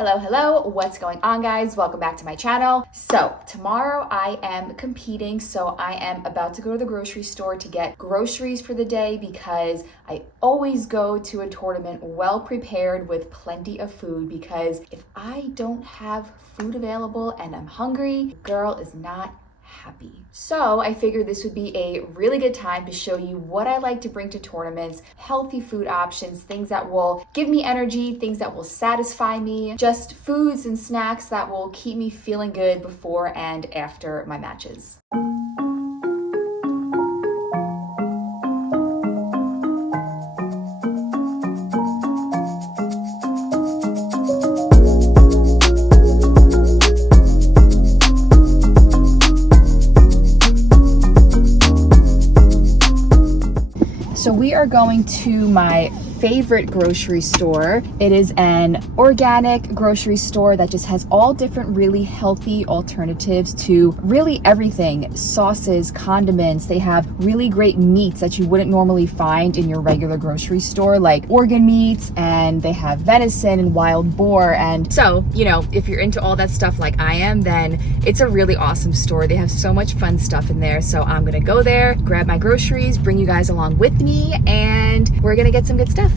Hello, what's going on, guys? Welcome back to my channel. So tomorrow I am competing, so I am about to go to the grocery store to get groceries for the day because I always go to a tournament well prepared with plenty of food, because if I don't have food available and I'm hungry, girl is not happy. So I figured this would be a really good time to show you what I like to bring to tournaments, healthy food options, things that will give me energy, things that will satisfy me, just foods and snacks that will keep me feeling good before and after my matches. So we are going to my favorite grocery store. It is an organic grocery store that just has all different really healthy alternatives to really everything. Sauces, condiments, they have really great meats that you wouldn't normally find in your regular grocery store, like organ meats, and they have venison and wild boar. And so, you know, if you're into all that stuff like I am, then it's a really awesome store. They have so much fun stuff in there. So I'm gonna go there, grab my groceries, bring you guys along with me, and we're gonna get some good stuff.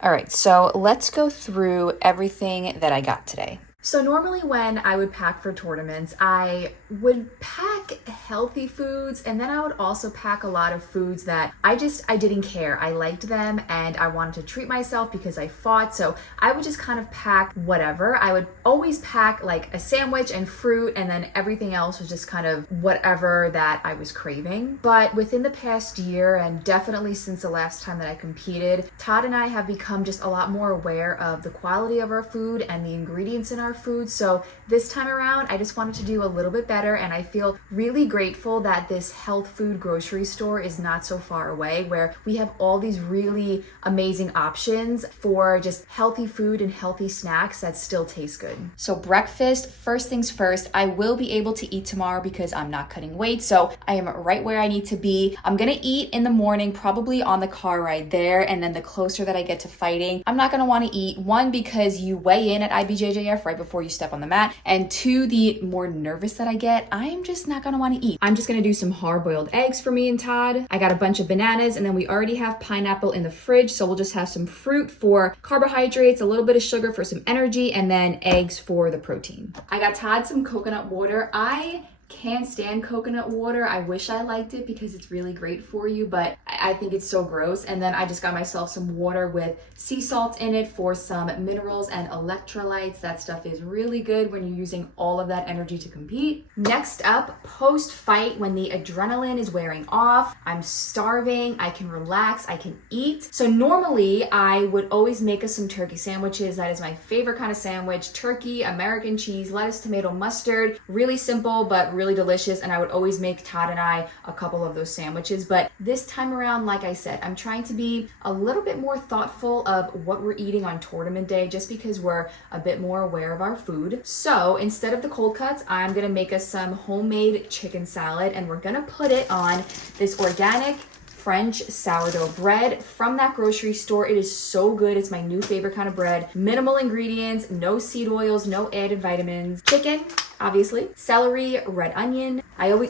All right, so let's go through everything that I got today. So normally when I would pack for tournaments, I would pack healthy foods, and then I would also pack a lot of foods that I didn't care. I liked them and I wanted to treat myself because I fought. So I would just kind of pack whatever. I would always pack like a sandwich and fruit, and then everything else was just kind of whatever that I was craving. But within the past year, and definitely since the last time that I competed, Todd and I have become just a lot more aware of the quality of our food and the ingredients in our food. So this time around, I just wanted to do a little bit better, and I feel really grateful that this health food grocery store is not so far away, where we have all these really amazing options for just healthy food and healthy snacks that still taste good. So breakfast, first things first, I will be able to eat tomorrow because I'm not cutting weight, so I am right where I need to be. I'm gonna eat in the morning, probably on the car ride there, and then the closer that I get to fighting, I'm not gonna wanna eat. One, because you weigh in at IBJJF right before you step on the mat, and two, the more nervous that I get, I'm just not gonna wanna eat. I'm just gonna do some hard-boiled eggs for me and Todd. I got a bunch of bananas, and then we already have pineapple in the fridge, so we'll just have some fruit for carbohydrates, a little bit of sugar for some energy, and then eggs for the protein. I got Todd some coconut water. I can't stand coconut water. I wish I liked it because it's really great for you, but I think it's so gross. And then I just got myself some water with sea salt in it for some minerals and electrolytes. That stuff is really good when you're using all of that energy to compete. Next up, post-fight, when the adrenaline is wearing off, I'm starving, I can relax, I can eat. So normally I would always make us some turkey sandwiches. That is my favorite kind of sandwich. Turkey, American cheese, lettuce, tomato, mustard. Really simple, but really delicious, and I would always make Todd and I a couple of those sandwiches. But this time around, like I said, I'm trying to be a little bit more thoughtful of what we're eating on tournament day, just because we're a bit more aware of our food. So instead of the cold cuts, I'm gonna make us some homemade chicken salad, and we're gonna put it on this organic French sourdough bread from that grocery store. It is so good. It's my new favorite kind of bread. Minimal ingredients, no seed oils, no added vitamins. Chicken, obviously. Celery, red onion. I'm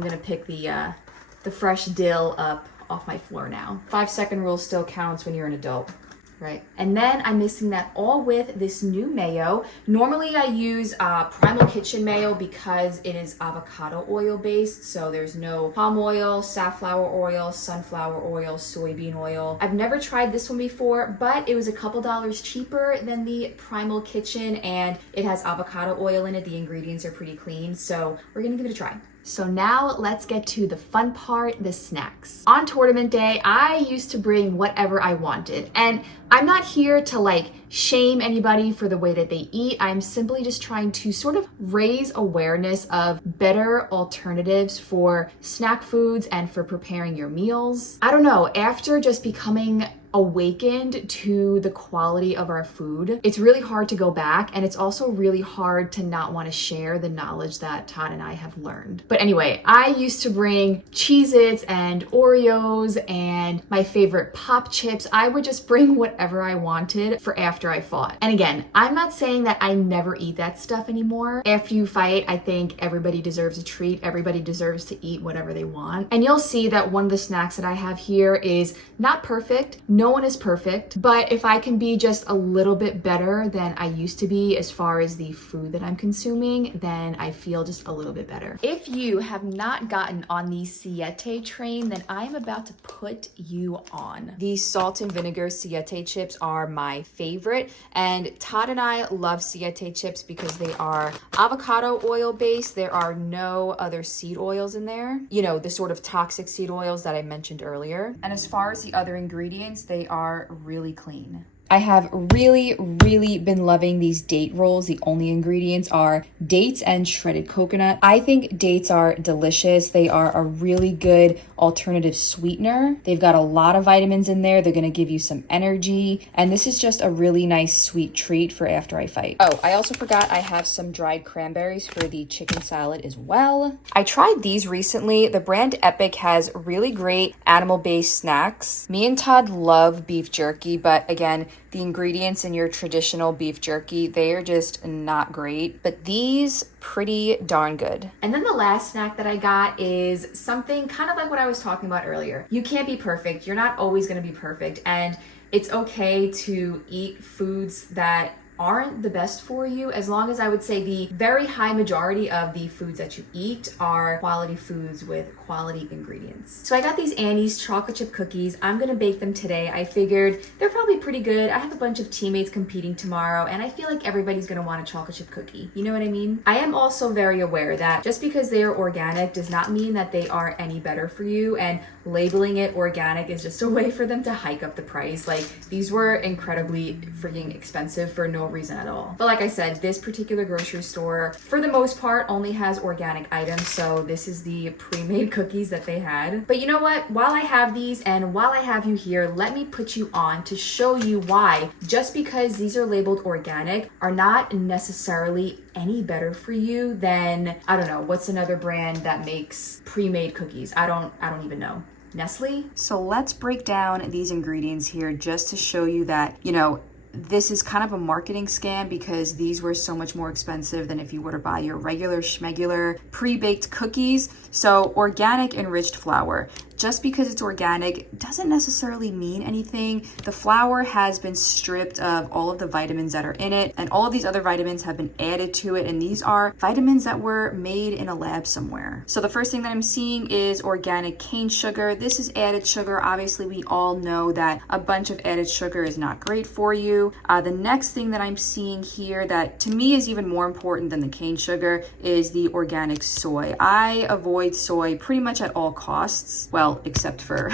gonna pick the fresh dill up off my floor now. 5-second rule still counts when you're an adult. Right. And then I'm mixing that all with this new mayo. Normally I use Primal Kitchen mayo because it is avocado oil based. So there's no palm oil, safflower oil, sunflower oil, soybean oil. I've never tried this one before, but it was a couple dollars cheaper than the Primal Kitchen and it has avocado oil in it. The ingredients are pretty clean. So we're gonna give it a try. So now let's get to the fun part, the snacks. On tournament day, I used to bring whatever I wanted. And I'm not here to like shame anybody for the way that they eat. I'm simply just trying to sort of raise awareness of better alternatives for snack foods and for preparing your meals. I don't know, after just becoming awakened to the quality of our food, it's really hard to go back, and it's also really hard to not want to share the knowledge that Todd and I have learned. But anyway, I used to bring Cheez-Its and Oreos and my favorite pop chips. I would just bring whatever I wanted for after I fought. And again, I'm not saying that I never eat that stuff anymore. After you fight, I think everybody deserves a treat. Everybody deserves to eat whatever they want. And you'll see that one of the snacks that I have here is not perfect. No one is perfect, but if I can be just a little bit better than I used to be as far as the food that I'm consuming, then I feel just a little bit better. If you have not gotten on the Siete train, then I'm about to put you on. These salt and vinegar Siete chips are my favorite, and Todd and I love Siete chips because they are avocado oil based. There are no other seed oils in there. You know, the sort of toxic seed oils that I mentioned earlier. And as far as the other ingredients, they are really clean. I have really been loving these date rolls. The only ingredients are dates and shredded coconut. I think dates are delicious. They are a really good alternative sweetener. They've got a lot of vitamins in there. They're gonna give you some energy. And this is just a really nice sweet treat for after I fight. Oh, I also forgot I have some dried cranberries for the chicken salad as well. I tried these recently. The brand Epic has really great animal-based snacks. Me and Todd love beef jerky, but again, the ingredients in your traditional beef jerky, they are just not great, but these pretty darn good. And then the last snack that I got is something kind of like what I was talking about earlier. You can't be perfect. You're not always going to be perfect, and it's okay to eat foods that aren't the best for you, as long as I would say the very high majority of the foods that you eat are quality foods with quality ingredients. So I got these Annie's chocolate chip cookies. I'm gonna bake them today. I figured they're probably pretty good. I have a bunch of teammates competing tomorrow, and I feel like everybody's gonna want a chocolate chip cookie. You know what I mean? I am also very aware that just because they are organic does not mean that they are any better for you, and labeling it organic is just a way for them to hike up the price. Like, these were incredibly freaking expensive for no reason at all. But like I said, this particular grocery store, for the most part, only has organic items, so this is the pre-made cookies that they had. But you know what? While I have these and while I have you here, let me put you on to show you why just because these are labeled organic are not necessarily any better for you than, I don't know, what's another brand that makes pre-made cookies? I don't even know. Nestle? So let's break down these ingredients here just to show you that, you know, this is kind of a marketing scam because these were so much more expensive than if you were to buy your regular schmegular pre-baked cookies. So organic enriched flour. Just because it's organic doesn't necessarily mean anything. The flour has been stripped of all of the vitamins that are in it, and all of these other vitamins have been added to it, and these are vitamins that were made in a lab somewhere. So the first thing that I'm seeing is organic cane sugar. This is added sugar. Obviously, we all know that a bunch of added sugar is not great for you. The next thing that I'm seeing here that to me is even more important than the cane sugar is the organic soy. I avoid soy pretty much at all costs. Well, except for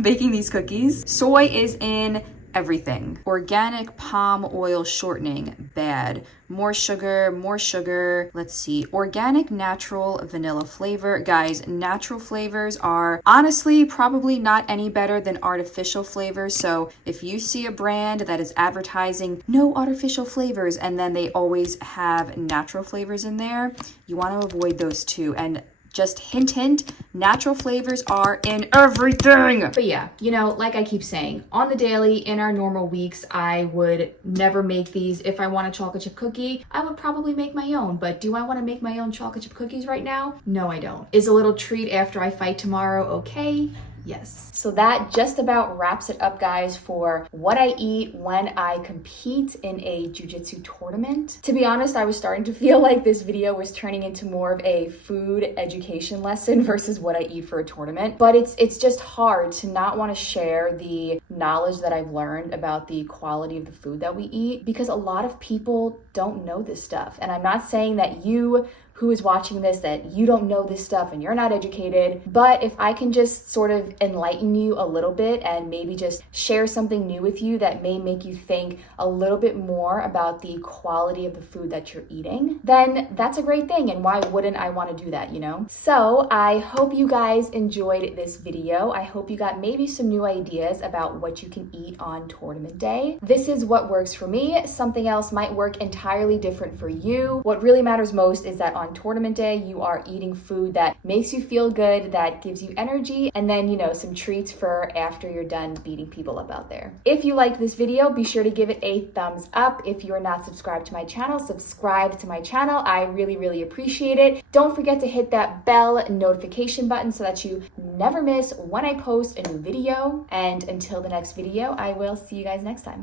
baking these cookies. Soy is in everything. Organic palm oil shortening, bad. More sugar. Let's see. Organic natural vanilla flavor. Guys, natural flavors are honestly probably not any better than artificial flavors. So if you see a brand that is advertising no artificial flavors and then they always have natural flavors in there, you want to avoid those too. And just hint, natural flavors are in everything. But yeah, you know, like I keep saying, on the daily, in our normal weeks, I would never make these. If I want a chocolate chip cookie, I would probably make my own. But do I want to make my own chocolate chip cookies right now? No, I don't. Is a little treat after I fight tomorrow okay? Yes. So that just about wraps it up, guys, for what I eat when I compete in a jiu-jitsu tournament. To be honest, I was starting to feel like this video was turning into more of a food education lesson versus what I eat for a tournament. But it's just hard to not want to share the knowledge that I've learned about the quality of the food that we eat, because a lot of people don't know this stuff. And I'm not saying that you who is watching this, that you don't know this stuff and you're not educated. But if I can just sort of enlighten you a little bit and maybe just share something new with you that may make you think a little bit more about the quality of the food that you're eating, then that's a great thing. And why wouldn't I want to do that, you know? So I hope you guys enjoyed this video. I hope you got maybe some new ideas about what you can eat on tournament day. This is what works for me. Something else might work entirely different for you. What really matters most is that on tournament day, you are eating food that makes you feel good, that gives you energy, and then, you know, some treats for after you're done beating people up out there. If you liked this video, be sure to give it a thumbs up. If you are not subscribed to my channel, subscribe to my channel. I really, really appreciate it. Don't forget to hit that bell notification button so that you never miss when I post a new video. And until the next video, I will see you guys next time.